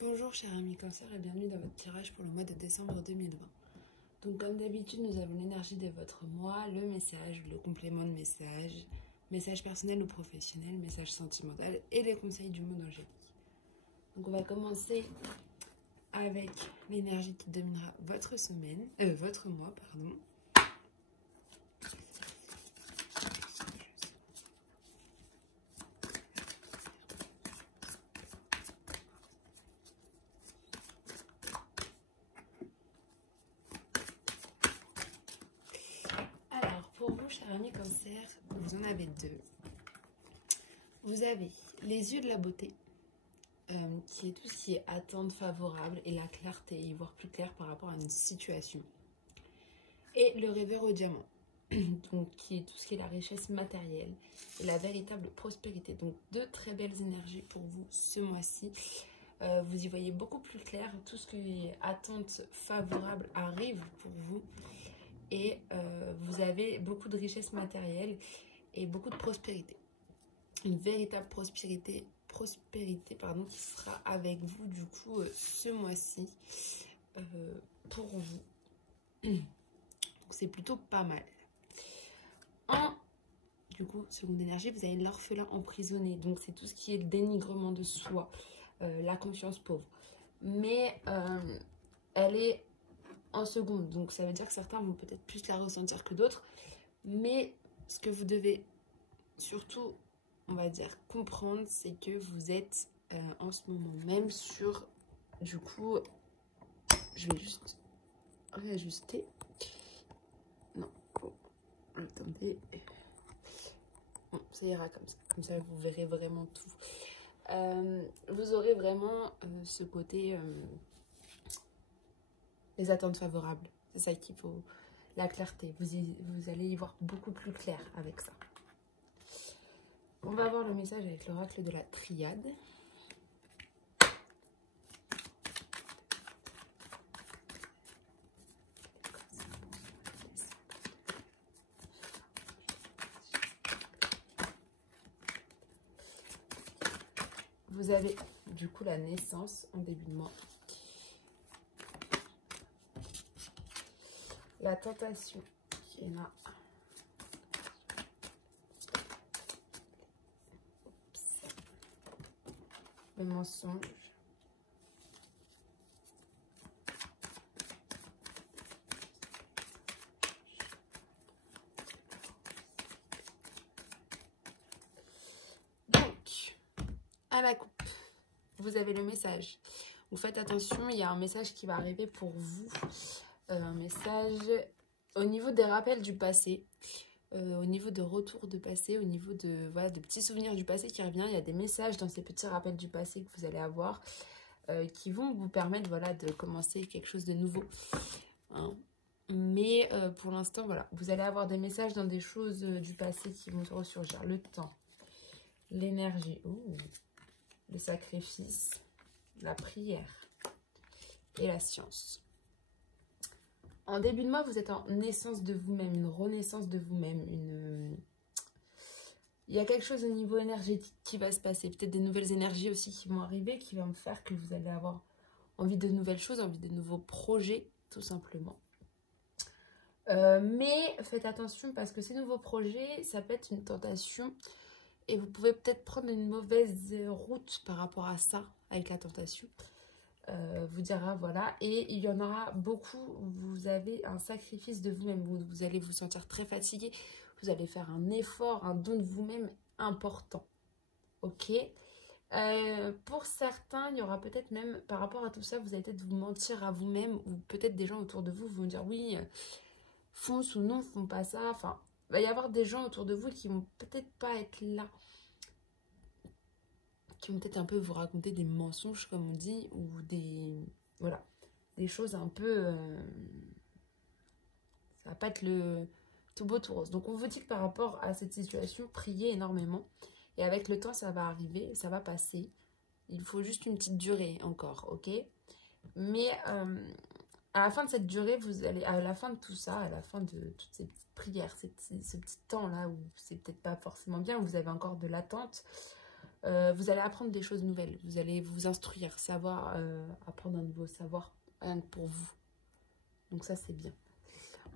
Bonjour chers amis Cancer et bienvenue dans votre tirage pour le mois de décembre 2020. Donc comme d'habitude nous avons l'énergie de votre mois, le message, le complément de message, message personnel ou professionnel, message sentimental et les conseils du monde angélique. Donc on va commencer avec l'énergie qui dominera votre votre mois, pardon. Pour vous, chers amis Cancer, vous en avez deux. Vous avez les yeux de la beauté, qui est tout ce qui est attente favorable et la clarté, y voir plus clair par rapport à une situation. Et le rêveur au diamant, donc qui est tout ce qui est la richesse matérielle et la véritable prospérité. Donc deux très belles énergies pour vous ce mois-ci. Vous y voyez beaucoup plus clair, tout ce qui est attente favorable arrive pour vous. Et vous avez beaucoup de richesse matérielle et beaucoup de prospérité. Une véritable prospérité qui sera avec vous du coup ce mois-ci pour vous. Donc c'est plutôt pas mal. Du coup, seconde énergie, vous avez l'orphelin emprisonné. Donc c'est tout ce qui est le dénigrement de soi, la confiance pauvre. Mais elle est en seconde, donc ça veut dire que certains vont peut-être plus la ressentir que d'autres, mais ce que vous devez surtout, on va dire, comprendre, c'est que vous êtes en ce moment même sur, du coup, je vais juste réajuster, non, bon, attendez, bon, ça ira comme ça vous verrez vraiment tout. Vous aurez vraiment ce côté... les attentes favorables, c'est ça qu'il faut, la clarté, vous allez y voir beaucoup plus clair avec ça. On va voir le message avec l'oracle de la triade. Vous avez du coup la naissance en début de mois. La tentation qui est là. Le mensonge. Donc, à la coupe, vous avez le message. Vous faites attention, il y a un message qui va arriver pour vous. Un message au niveau des rappels du passé, au niveau de retour de passé, au niveau de, voilà, de petits souvenirs du passé qui revient. Il y a des messages dans ces petits rappels du passé que vous allez avoir qui vont vous permettre, voilà, de commencer quelque chose de nouveau. Hein. Mais pour l'instant, voilà, vous allez avoir des messages dans des choses du passé qui vont ressurgir. Le temps, l'énergie, le sacrifice, la prière et la science. En début de mois, vous êtes en naissance de vous-même, une renaissance de vous-même. Il y a quelque chose au niveau énergétique qui va se passer. Peut-être des nouvelles énergies aussi qui vont arriver, qui vont me faire que vous allez avoir envie de nouvelles choses, envie de nouveaux projets, tout simplement. Mais faites attention parce que ces nouveaux projets, ça peut être une tentation. Et vous pouvez peut-être prendre une mauvaise route par rapport à ça, avec la tentation. Vous dira voilà, et il y en aura beaucoup. Vous avez un sacrifice de vous-même, vous allez vous sentir très fatigué, vous allez faire un effort, un don de vous-même important, ok. Pour certains, il y aura peut-être même par rapport à tout ça, vous allez peut-être vous mentir à vous-même, ou peut-être des gens autour de vous vont dire oui, fonce ou non, font pas ça. Enfin, il va y avoir des gens autour de vous qui vont peut-être pas être là, qui vont peut-être un peu vous raconter des mensonges comme on dit, ou des, voilà, des choses un peu, ça va pas être le tout beau tout rose. Donc on vous dit que par rapport à cette situation, priez énormément, et avec le temps ça va arriver, ça va passer, il faut juste une petite durée encore, ok. Mais à la fin de cette durée, vous allez, à la fin de tout ça, à la fin de toutes ces petites prières, ce petit temps là où c'est peut-être pas forcément bien, où vous avez encore de l'attente, Vous allez apprendre des choses nouvelles. Vous allez vous instruire, savoir, apprendre un nouveau savoir, rien que pour vous. Donc ça, c'est bien.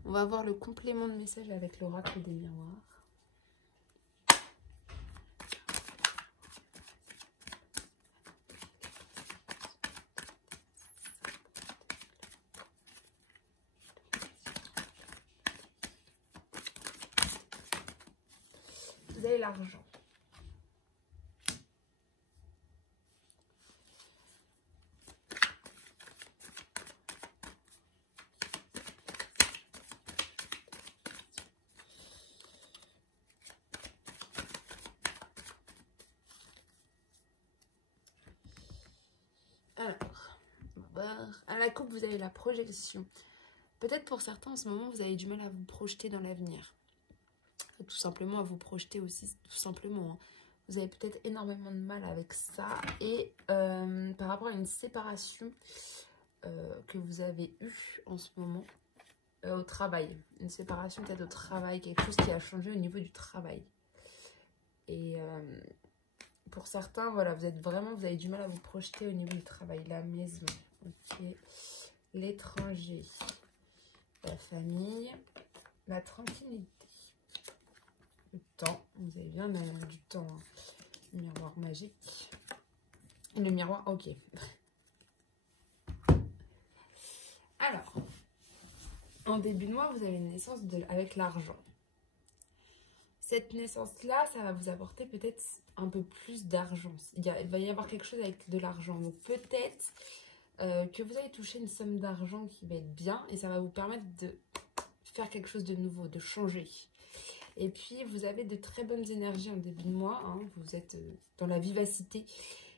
On va voir le complément de message avec l'oracle des miroirs. Vous avez l'argent. Alors, à la coupe, vous avez la projection. Peut-être pour certains, en ce moment, vous avez du mal à vous projeter dans l'avenir. Tout simplement, à vous projeter aussi, tout simplement. Hein. Vous avez peut-être énormément de mal avec ça. Et par rapport à une séparation que vous avez eue en ce moment, au travail. Une séparation peut-être au travail, quelque chose qui a changé au niveau du travail. Et pour certains, voilà, vous avez du mal à vous projeter au niveau du travail. La maison, ok. L'étranger, la famille, la tranquillité, le temps. Vous avez bien du temps. Hein. Le miroir magique. Le miroir, ok. Alors, en début de mois, vous avez une naissance avec l'argent. Cette naissance-là, ça va vous apporter peut-être un peu plus d'argent. Il va y avoir quelque chose avec de l'argent. Donc peut-être que vous allez toucher une somme d'argent qui va être bien et ça va vous permettre de faire quelque chose de nouveau, de changer. Et puis, vous avez de très bonnes énergies en début de mois. Hein. Vous êtes dans la vivacité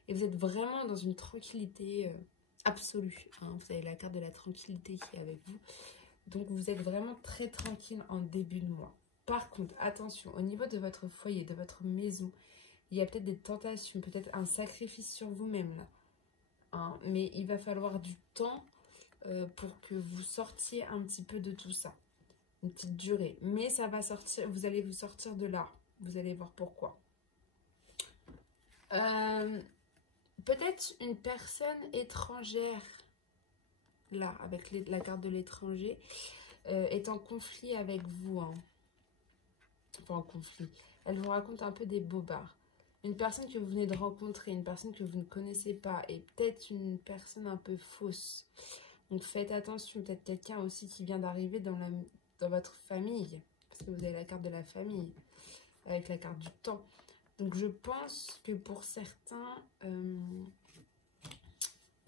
et vous êtes vraiment dans une tranquillité absolue. Hein. Vous avez la carte de la tranquillité qui est avec vous. Donc, vous êtes vraiment très tranquille en début de mois. Par contre, attention, au niveau de votre foyer, de votre maison, il y a peut-être des tentations, peut-être un sacrifice sur vous-même là. Hein. Mais il va falloir du temps pour que vous sortiez un petit peu de tout ça. Une petite durée. Mais ça va sortir, vous allez vous sortir de là. Vous allez voir pourquoi. Peut-être une personne étrangère, là, avec la carte de l'étranger, est en conflit avec vous. Hein. Enfin, en conflit. Elle vous raconte un peu des bobards. Une personne que vous venez de rencontrer, une personne que vous ne connaissez pas, et peut-être une personne un peu fausse. Donc faites attention, peut-être quelqu'un aussi qui vient d'arriver dans votre famille, parce que vous avez la carte de la famille, avec la carte du temps. Donc je pense que pour certains, il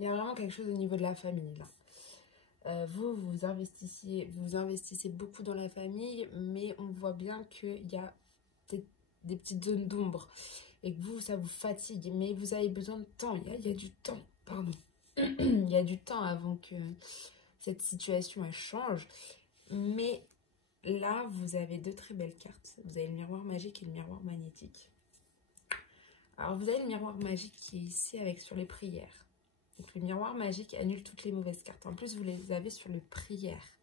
y a vraiment quelque chose au niveau de la famille, là. Vous investissez beaucoup dans la famille, mais on voit bien qu'il y a des petites zones d'ombre et que vous, ça vous fatigue, mais vous avez besoin de temps, il y a du temps, pardon. Il y a du temps avant que cette situation elle change, mais là, vous avez deux très belles cartes. Vous avez le miroir magique et le miroir magnétique. Alors, vous avez le miroir magique qui est ici avec sur les prières. Donc le miroir magique annule toutes les mauvaises cartes. En plus, vous les avez sur les prières.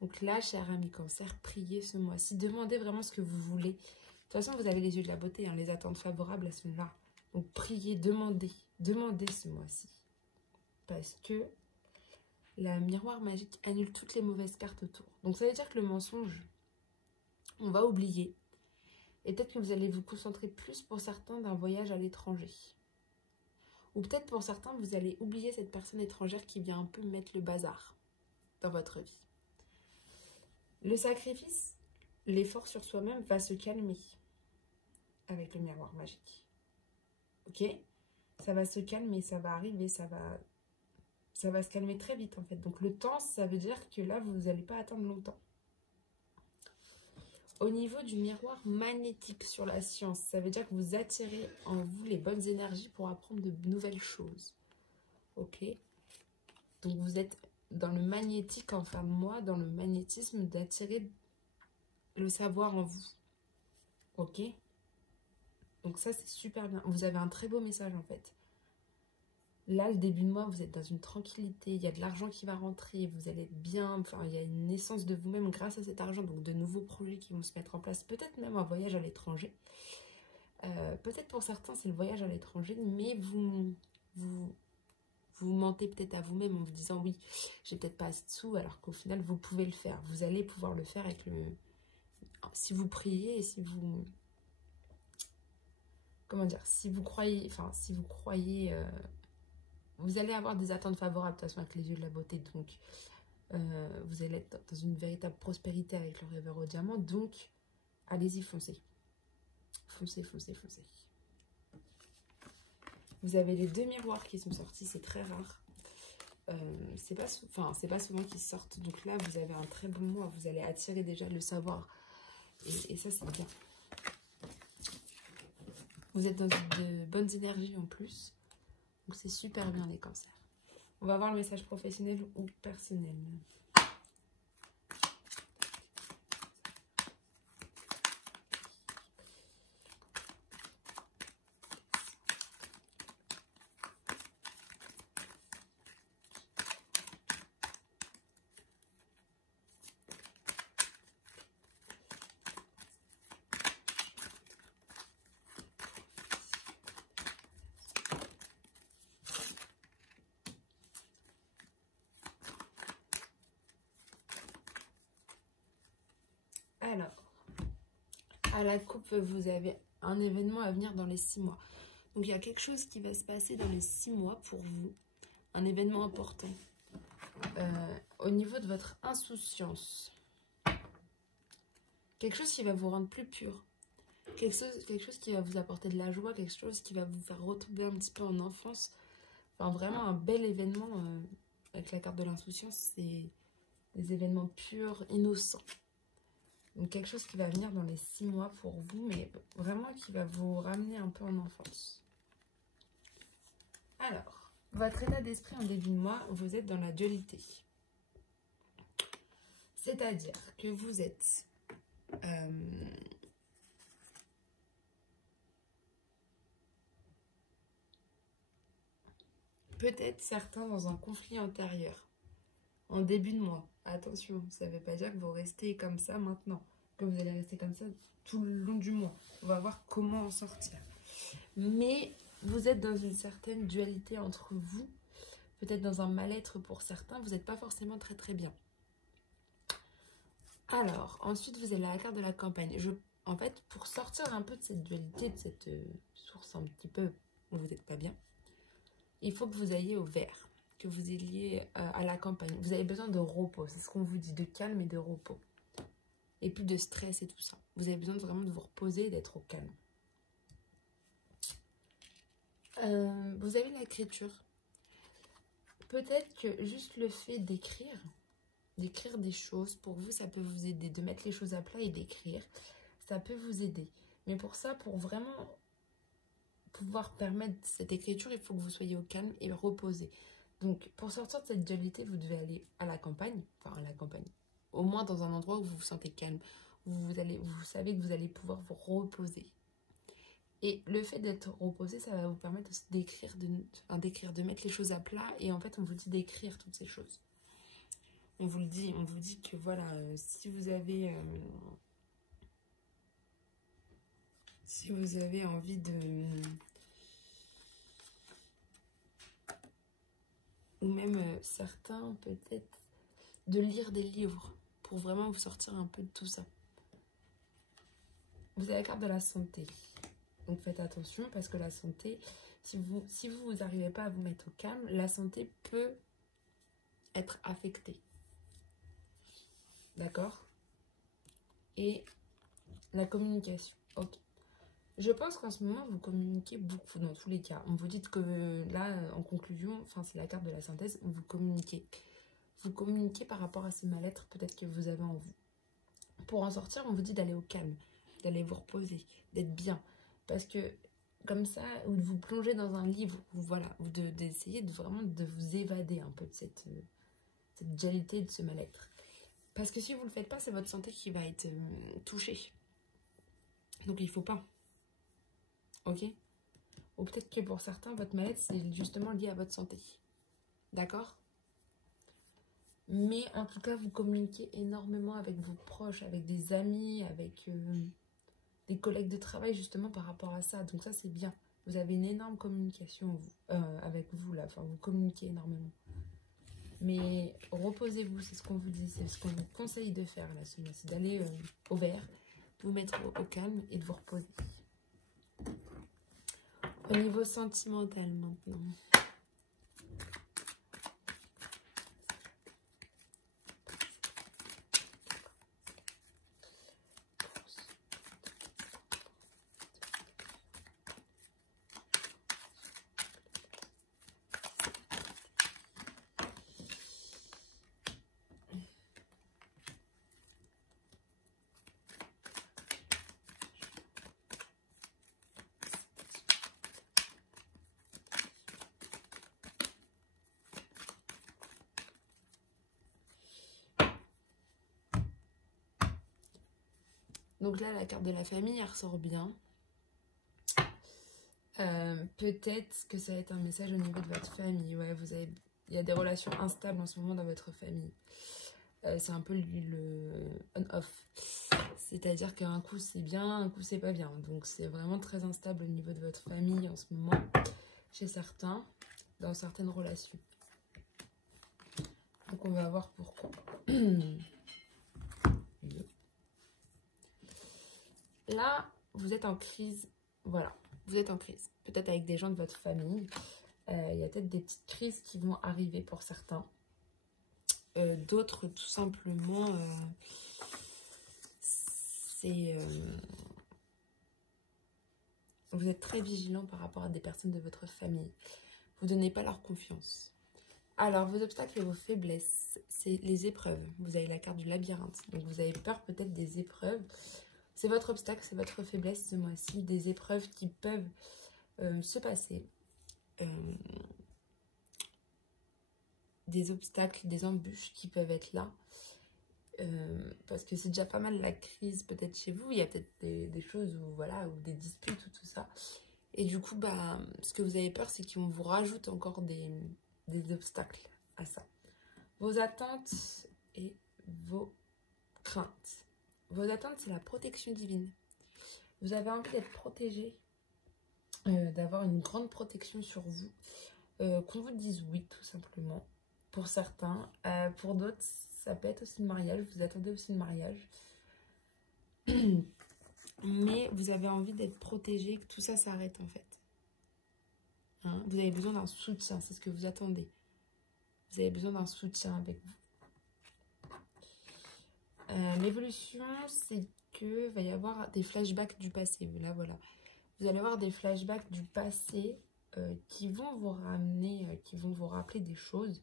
Donc là, cher ami Cancer, priez ce mois-ci. Demandez vraiment ce que vous voulez. De toute façon, vous avez les yeux de la beauté, hein, les attentes favorables à cela. Donc priez, demandez. Demandez ce mois-ci. Parce que le miroir magique annule toutes les mauvaises cartes autour. Donc ça veut dire que le mensonge, on va oublier. Et peut-être que vous allez vous concentrer plus pour certains d'un voyage à l'étranger. Ou peut-être pour certains, vous allez oublier cette personne étrangère qui vient un peu mettre le bazar dans votre vie. Le sacrifice, l'effort sur soi-même va se calmer avec le miroir magique. Ok? Ça va se calmer, ça va arriver, ça va se calmer très vite en fait. Donc le temps, ça veut dire que là, vous n'allez pas attendre longtemps. Au niveau du miroir magnétique sur la science, ça veut dire que vous attirez en vous les bonnes énergies pour apprendre de nouvelles choses. Ok? Donc vous êtes dans le magnétique, enfin moi, dans le magnétisme d'attirer le savoir en vous. Ok? Donc ça, c'est super bien. Vous avez un très beau message en fait. Là, le début de mois, vous êtes dans une tranquillité, il y a de l'argent qui va rentrer, vous allez être bien, enfin, il y a une naissance de vous-même grâce à cet argent, donc de nouveaux projets qui vont se mettre en place, peut-être même un voyage à l'étranger. Peut-être pour certains, c'est le voyage à l'étranger, mais vous, vous mentez peut-être à vous-même en vous disant oui, j'ai peut-être pas assez de sous, alors qu'au final, vous pouvez le faire. Vous allez pouvoir le faire avec le... Si vous priez et si vous... Comment dire? Si vous croyez... Enfin, si vous croyez... vous allez avoir des attentes favorables de toute façon avec les yeux de la beauté, donc vous allez être dans une véritable prospérité avec le rêveur au diamant, donc allez-y, foncez. Foncez, foncez, foncez. Vous avez les 2 miroirs qui sont sortis, c'est très rare. C'est pas souvent qu'ils sortent, donc là vous avez un très bon mois, vous allez attirer déjà le savoir, et ça c'est bien. Vous êtes dans de bonnes énergies en plus, donc c'est super bien les cancers. On va voir le message professionnel ou personnel. Alors, à la coupe, vous avez un événement à venir dans les 6 mois. Donc, il y a quelque chose qui va se passer dans les 6 mois pour vous. Un événement important. Au niveau de votre insouciance. Quelque chose qui va vous rendre plus pur. Quelque chose qui va vous apporter de la joie. Quelque chose qui va vous faire retomber un petit peu en enfance. Enfin, vraiment un bel événement avec la carte de l'insouciance. C'est des événements purs, innocents. Donc quelque chose qui va venir dans les 6 mois pour vous, mais vraiment qui va vous ramener un peu en enfance. Alors, votre état d'esprit en début de mois, vous êtes dans la dualité. C'est-à-dire que vous êtes... peut-être certains dans un conflit antérieur. En début de mois. Attention, ça ne veut pas dire que vous restez comme ça maintenant. Que vous allez rester comme ça tout le long du mois. On va voir comment en sortir. Mais vous êtes dans une certaine dualité entre vous. Peut-être dans un mal-être pour certains. Vous n'êtes pas forcément très très bien. Alors, ensuite, vous avez la carte de la campagne. En fait, pour sortir un peu de cette dualité, de cette source un petit peu où vous n'êtes pas bien, il faut que vous ayez au vert, que vous ayez à la campagne. Vous avez besoin de repos, c'est ce qu'on vous dit, de calme et de repos. Et plus de stress et tout ça. Vous avez besoin vraiment de vous reposer et d'être au calme. Vous avez l'écriture. Peut-être que juste le fait d'écrire des choses, pour vous, ça peut vous aider. De mettre les choses à plat et d'écrire, ça peut vous aider. Mais pour ça, pour vraiment pouvoir permettre cette écriture, il faut que vous soyez au calme et reposé. Donc, pour sortir de cette dualité, vous devez aller à la campagne, enfin à la campagne, au moins dans un endroit où vous vous sentez calme, où vous savez que vous allez pouvoir vous reposer. Et le fait d'être reposé, ça va vous permettre aussi d'écrire, de mettre les choses à plat. Et en fait, on vous dit d'écrire toutes ces choses. On vous dit que voilà, si vous avez envie de... ou même certains peut-être de lire des livres pour vraiment vous sortir un peu de tout ça. Vous avez la carte de la santé. Donc faites attention parce que la santé, si vous n'arrivez pas à vous mettre au calme, la santé peut être affectée. D'accord? Et la communication. Ok. Je pense qu'en ce moment, vous communiquez beaucoup dans tous les cas. On vous dit que là, en conclusion, enfin c'est la carte de la synthèse, vous communiquez. Vous communiquez par rapport à ce mal-être peut-être que vous avez en vous. Pour en sortir, on vous dit d'aller au calme, d'aller vous reposer, d'être bien. Parce que comme ça, ou de vous plonger dans un livre, ou voilà, ou d'essayer vraiment de vous évader un peu de cette dualité, de ce mal-être. Parce que si vous ne le faites pas, c'est votre santé qui va être touchée. Donc il ne faut pas. Ok? Ou peut-être que pour certains, votre mal-être, c'est justement lié à votre santé. D'accord? Mais en tout cas, vous communiquez énormément avec vos proches, avec des amis, avec des collègues de travail justement par rapport à ça. Donc ça, c'est bien. Vous avez une énorme communication avec vous là. Enfin, vous communiquez énormément. Mais reposez-vous, c'est ce qu'on vous dit, c'est ce qu'on vous conseille de faire là, ce mois-ci, d'aller au vert, de vous mettre au calme et de vous reposer. Au niveau sentimental maintenant. Donc là, la carte de la famille, elle ressort bien. Peut-être que ça va être un message au niveau de votre famille. Ouais, il y a des relations instables en ce moment dans votre famille. C'est un peu le on-off. C'est-à-dire qu'un coup c'est bien, un coup c'est pas bien. Donc c'est vraiment très instable au niveau de votre famille en ce moment, chez certains, dans certaines relations. Donc on va voir pourquoi. Là, vous êtes en crise. Voilà, vous êtes en crise. Peut-être avec des gens de votre famille. Il y a peut-être des petites crises qui vont arriver pour certains. D'autres, tout simplement, vous êtes très vigilant par rapport à des personnes de votre famille. Vous ne donnez pas leur confiance. Alors, vos obstacles et vos faiblesses, c'est les épreuves. Vous avez la carte du labyrinthe. Donc, vous avez peur peut-être des épreuves. C'est votre obstacle, c'est votre faiblesse ce mois-ci. Des épreuves qui peuvent se passer. Des obstacles, des embûches qui peuvent être là. Parce que c'est déjà pas mal la crise peut-être chez vous. Il y a peut-être des choses où, voilà, ou des disputes ou tout ça. Et du coup, bah, ce que vous avez peur, c'est qu'on vous rajoute encore des obstacles à ça. Vos attentes et vos craintes. Vos attentes, c'est la protection divine. Vous avez envie d'être protégé, d'avoir une grande protection sur vous. Qu'on vous dise oui, tout simplement. Pour certains. Pour d'autres, ça peut être aussi le mariage. Vous attendez aussi le mariage. Mais vous avez envie d'être protégé, que tout ça s'arrête en fait. Hein, vous avez besoin d'un soutien, c'est ce que vous attendez. Vous avez besoin d'un soutien avec vous. L'évolution, c'est que va y avoir des flashbacks du passé. Là, voilà. Vous allez avoir des flashbacks du passé qui vont vous ramener, qui vont vous rappeler des choses.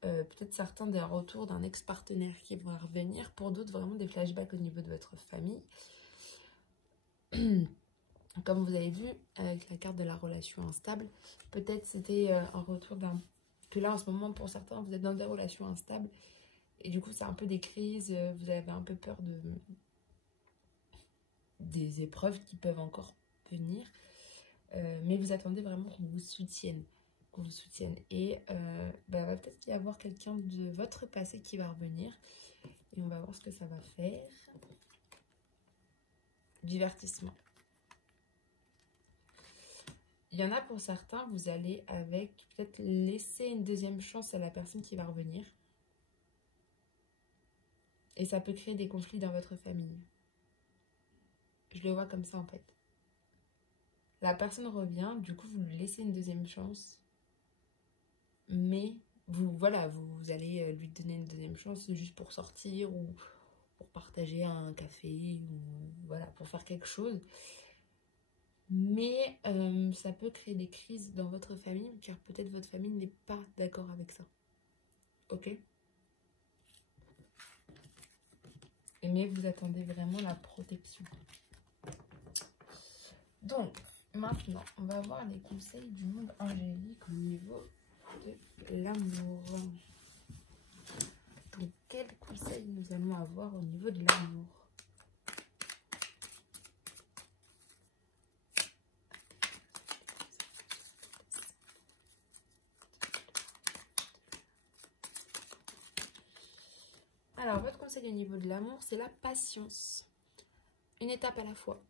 Peut-être certains des retours d'un ex-partenaire qui vont revenir. Pour d'autres, vraiment des flashbacks au niveau de votre famille. Comme vous avez vu, avec la carte de la relation instable, peut-être c'était un retour d'un... Que là, en ce moment, pour certains, vous êtes dans des relations instables. Et du coup, c'est un peu des crises. Vous avez un peu peur des épreuves qui peuvent encore venir. Mais vous attendez vraiment qu'on vous soutienne. Qu'on vous soutienne. Et bah, va peut-être y avoir quelqu'un de votre passé qui va revenir. Et on va voir ce que ça va faire. Divertissement. Il y en a pour certains, vous allez avec peut-être laisser une deuxième chance à la personne qui va revenir. Et ça peut créer des conflits dans votre famille. Je le vois comme ça en fait. La personne revient, du coup vous lui laissez une deuxième chance. Mais vous allez lui donner une deuxième chance juste pour sortir ou pour partager un café ou voilà, pour faire quelque chose. Mais ça peut créer des crises dans votre famille car peut-être votre famille n'est pas d'accord avec ça. Ok ? Mais vous attendez vraiment la protection. Donc, maintenant, on va voir les conseils du monde angélique au niveau de l'amour. Donc, quels conseils nous allons avoir au niveau de l'amour ? Alors, votre conseil au niveau de l'amour, c'est la patience. une étape à la fois.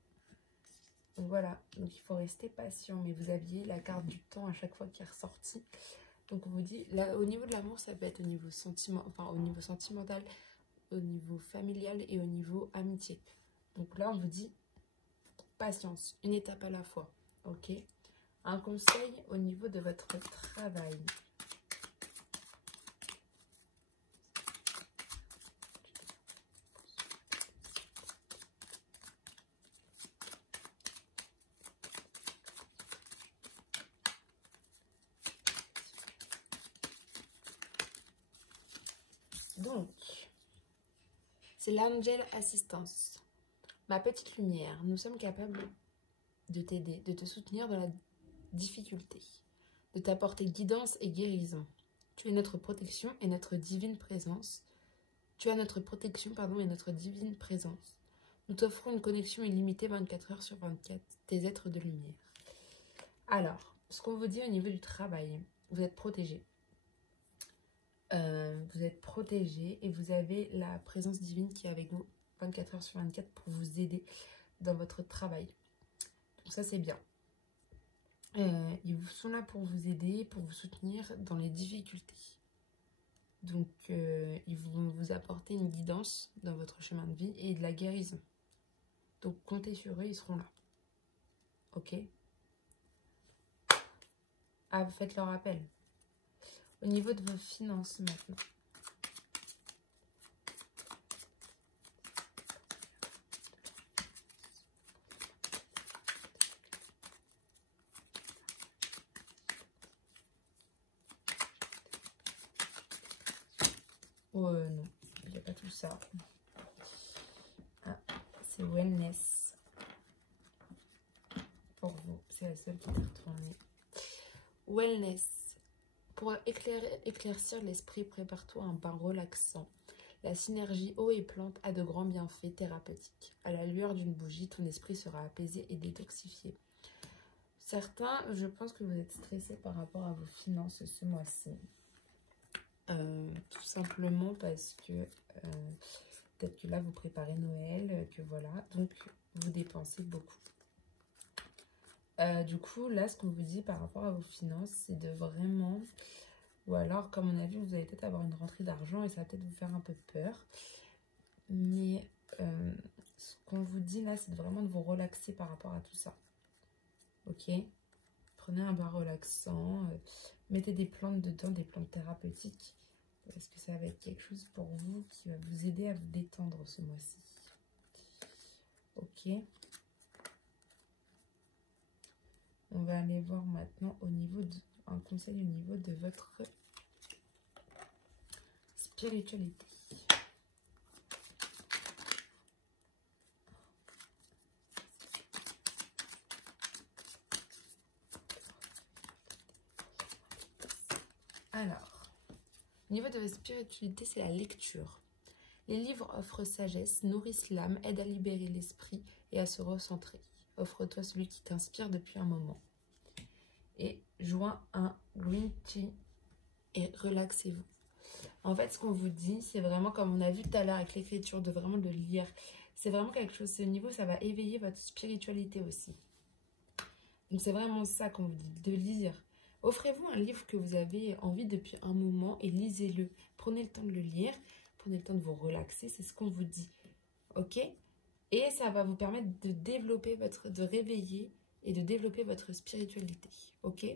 Donc voilà, donc il faut rester patient, mais vous aviez la carte du temps à chaque fois qui est ressortie. Donc on vous dit, là, au niveau de l'amour, ça peut être au niveau au niveau sentimental, au niveau familial et au niveau amitié. Donc là, on vous dit patience, une étape à la fois. Ok. Un conseil au niveau de votre travail. Donc, c'est l'Angel Assistance. Ma petite lumière, nous sommes capables de t'aider, de te soutenir dans la difficulté, de t'apporter guidance et guérison. Tu es notre protection et notre divine présence. Tu as notre protection, pardon, et notre divine présence. Nous t'offrons une connexion illimitée 24 heures sur 24, tes êtres de lumière. Alors, ce qu'on vous dit au niveau du travail, vous êtes protégé. Vous êtes protégé et vous avez la présence divine qui est avec vous 24 heures sur 24 pour vous aider dans votre travail. Donc ça, c'est bien. Ils sont là pour vous aider, pour vous soutenir dans les difficultés. Donc, ils vont vous apporter une guidance dans votre chemin de vie et de la guérison. Donc, comptez sur eux, ils seront là. Ok? Ah, vous faites leur appel. Au niveau de vos finances maintenant. Oh non, il n'y a pas tout ça. Ah, c'est wellness. Pour vous, c'est la seule qui est retournée. Wellness. Pour éclaircir l'esprit, prépare-toi un bain relaxant. La synergie eau et plante a de grands bienfaits thérapeutiques. À la lueur d'une bougie, ton esprit sera apaisé et détoxifié. Certains, je pense que vous êtes stressés par rapport à vos finances ce mois-ci. Tout simplement parce que peut-être que là, vous préparez Noël, que voilà, donc vous dépensez beaucoup. Du coup, là, ce qu'on vous dit par rapport à vos finances, c'est de vraiment... Ou alors, comme on a vu, vous allez peut-être avoir une rentrée d'argent et ça va peut-être vous faire un peu peur. Mais ce qu'on vous dit là, c'est vraiment de vous relaxer par rapport à tout ça. Ok? Prenez un bain relaxant, mettez des plantes dedans, des plantes thérapeutiques. Parce que ça va être quelque chose pour vous qui va vous aider à vous détendre ce mois-ci. Ok? On va aller voir maintenant au niveau de... un conseil au niveau de votre spiritualité. Alors, au niveau de votre spiritualité, c'est la lecture. Les livres offrent sagesse, nourrissent l'âme, aident à libérer l'esprit et à se recentrer. Offre-toi celui qui t'inspire depuis un moment. Et joins un green tea et relaxez-vous. En fait, ce qu'on vous dit, c'est vraiment comme on a vu tout à l'heure avec l'écriture, de vraiment de lire. C'est vraiment quelque chose, ce niveau, ça va éveiller votre spiritualité aussi. Donc c'est vraiment ça qu'on vous dit, de lire. Offrez-vous un livre que vous avez envie depuis un moment et lisez-le. Prenez le temps de le lire, prenez le temps de vous relaxer, c'est ce qu'on vous dit. Ok? Et ça va vous permettre de développer de réveiller et de développer votre spiritualité. Ok?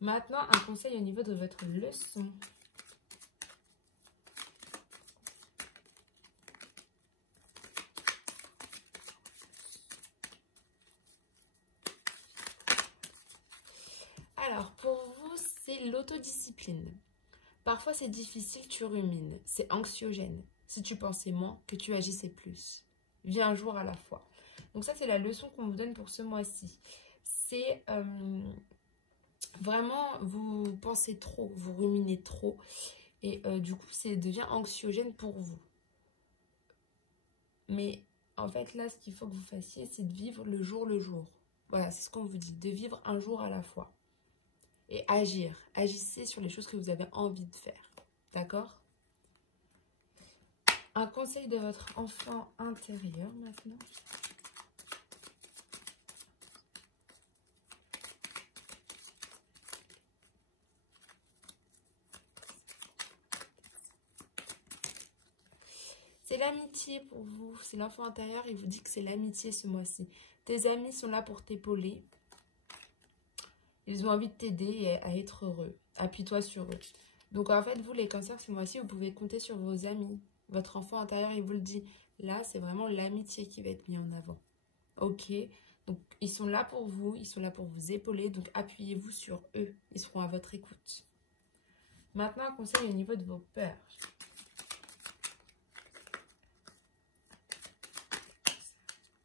Maintenant, un conseil au niveau de votre leçon. Alors, pour vous, c'est l'autodiscipline. Parfois, c'est difficile, tu rumines. C'est anxiogène. Si tu pensais moins, que tu agissais plus. Vis un jour à la fois. Donc ça, c'est la leçon qu'on vous donne pour ce mois-ci. C'est vraiment, vous pensez trop, vous ruminez trop. Et du coup, ça devient anxiogène pour vous. Mais en fait, là, ce qu'il faut que vous fassiez, c'est de vivre le jour le jour. Voilà, c'est ce qu'on vous dit. De vivre un jour à la fois. Et agir. Agissez sur les choses que vous avez envie de faire. D'accord? Un conseil de votre enfant intérieur maintenant. C'est l'amitié pour vous. C'est l'enfant intérieur, il vous dit que c'est l'amitié ce mois-ci. Tes amis sont là pour t'épauler. Ils ont envie de t'aider à être heureux. Appuie-toi sur eux. Donc en fait, vous les cancers, ce mois-ci, vous pouvez compter sur vos amis. Votre enfant intérieur, il vous le dit. Là, c'est vraiment l'amitié qui va être mise en avant. Ok? Donc ils sont là pour vous, ils sont là pour vous épauler. Donc appuyez-vous sur eux. Ils seront à votre écoute. Maintenant, un conseil au niveau de vos peurs.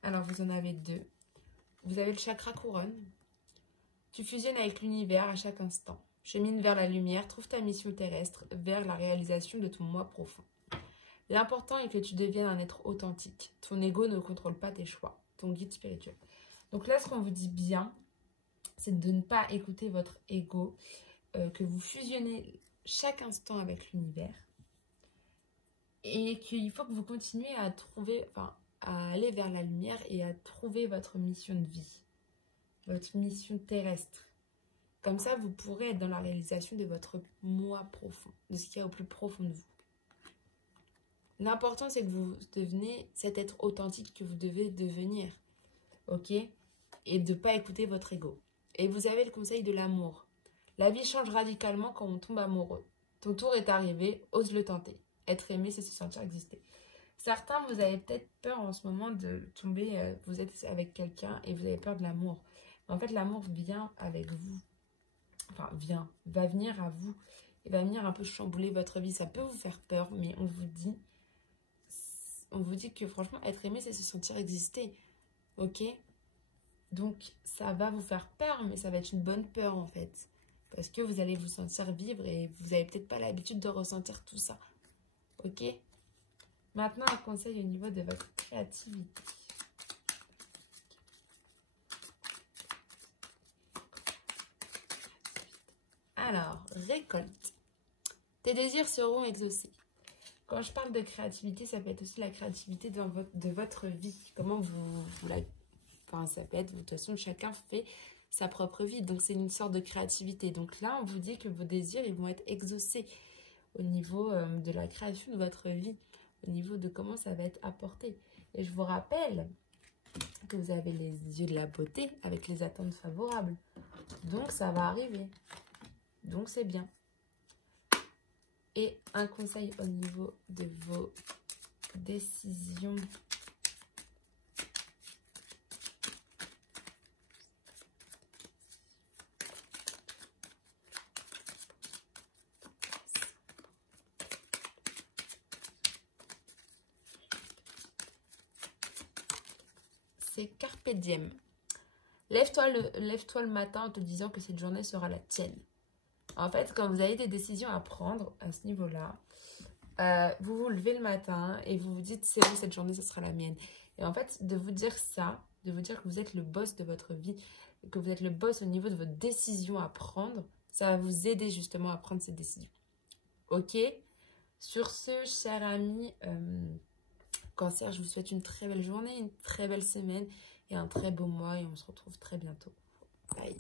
Alors, vous en avez deux. Vous avez le chakra couronne. Tu fusionnes avec l'univers à chaque instant. Chemine vers la lumière, trouve ta mission terrestre vers la réalisation de ton moi profond. L'important est que tu deviennes un être authentique. Ton ego ne contrôle pas tes choix. Ton guide spirituel. Donc là, ce qu'on vous dit bien, c'est de ne pas écouter votre ego, que vous fusionnez chaque instant avec l'univers et qu'il faut que vous continuez à trouver, à aller vers la lumière et à trouver votre mission de vie, votre mission terrestre. Comme ça, vous pourrez être dans la réalisation de votre moi profond, de ce qu'il y a au plus profond de vous. L'important, c'est que vous devenez cet être authentique que vous devez devenir, ok? Et de ne pas écouter votre ego. Et vous avez le conseil de l'amour. La vie change radicalement quand on tombe amoureux. Ton tour est arrivé, ose le tenter. Être aimé, c'est se sentir exister. Certains, vous avez peut-être peur en ce moment de tomber, vous êtes avec quelqu'un et vous avez peur de l'amour. En fait, l'amour vient avec vous. Enfin, va venir à vous. Et va venir un peu chambouler votre vie. Ça peut vous faire peur, mais on vous dit que franchement, être aimé, c'est se sentir exister. Ok? Donc, ça va vous faire peur, mais ça va être une bonne peur en fait. Parce que vous allez vous sentir vivre et vous n'avez peut-être pas l'habitude de ressentir tout ça. Ok? Maintenant, un conseil au niveau de votre créativité. Alors, récolte. Tes désirs seront exaucés. Quand je parle de créativité, ça peut être aussi la créativité de votre vie. Comment vous la... Enfin, ça peut être, de toute façon, chacun fait sa propre vie. Donc, c'est une sorte de créativité. Donc là, on vous dit que vos désirs, ils vont être exaucés au niveau de la création de votre vie, au niveau de comment ça va être apporté. Et je vous rappelle que vous avez les yeux de la beauté avec les attentes favorables. Donc, ça va arriver. Donc, c'est bien. Et un conseil au niveau de vos décisions. C'est Carpe Diem. Lève-toi le matin en te disant que cette journée sera la tienne. En fait, quand vous avez des décisions à prendre à ce niveau-là, vous vous levez le matin et vous vous dites, c'est bon, cette journée, ce sera la mienne. Et en fait, de vous dire ça, de vous dire que vous êtes le boss de votre vie, que vous êtes le boss au niveau de votre décision à prendre, ça va vous aider justement à prendre ces décisions. Ok? Sur ce, cher ami Cancer, je vous souhaite une très belle journée, une très belle semaine et un très beau mois et on se retrouve très bientôt. Bye!